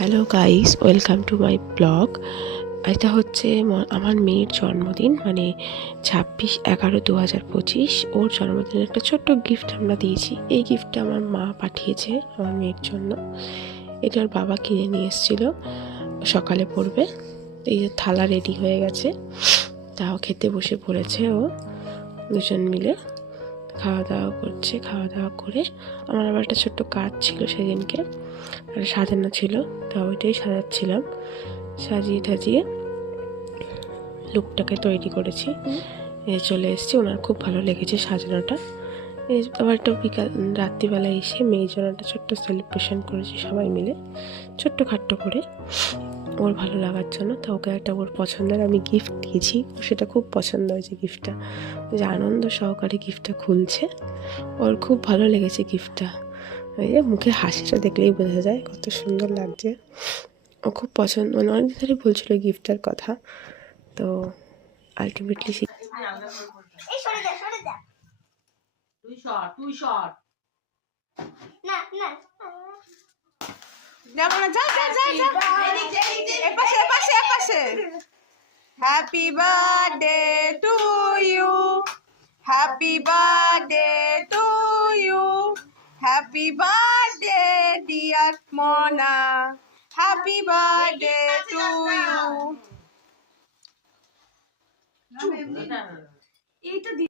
Hello guys, welcome to my blog. এটা হচ্ছে আমার মেয়ের জন্মদিন, মানে 26/11/2025। ওর জন্মদিনের একটা ছোট্ট গিফট আমরা দিয়েছি। এই গিফটটা আমার মা পাঠিয়েছে আমার মেয়ের জন্য। এটা ওর বাবা কিনে নিয়ে এসেছিল, সকালে পড়বে। এই যে থালা রেডি হয়ে গেছে, তাও খেতে বসে পড়েছে। ও দুজন মিলে খাওয়া দাওয়া করছে। খাওয়া দাওয়া করে আমার আবার একটা ছোট্ট কাজ ছিল সেদিনকে, আর সাজানো ছিল, তা ওইটাই সাজাচ্ছিলাম। সাজিয়ে টাজিয়ে লুকটাকে তৈরি করেছি। চলে এসেছি, ওনার খুব ভালো লেগেছে সাজানোটা। আবার একটা রাত্রিবেলা এসে মেয়ের জন্য একটা ছোট্ট সেলিব্রেশন করেছি সবাই মিলে, ছোট্ট খাট্টো করে, ওর ভালো লাগার জন্য। তা ওকে একটা ওর পছন্দের আমি গিফট দিয়েছি, ও সেটা খুব পছন্দ হয়েছে গিফটটা। যে আনন্দ সহকারে গিফটটা খুলছে, ওর খুব ভালো লেগেছে গিফটটা। ওই যে মুখে হাসিটা দেখলেই বোঝা যায় কত সুন্দর লাগছে। ও খুব পছন্দ, মানে অনেক ধরে বলছিল গিফটটার কথা। তো ultimately happy birthday to you, happy birthday to you, happy birthday dear Mona, happy birthday to you.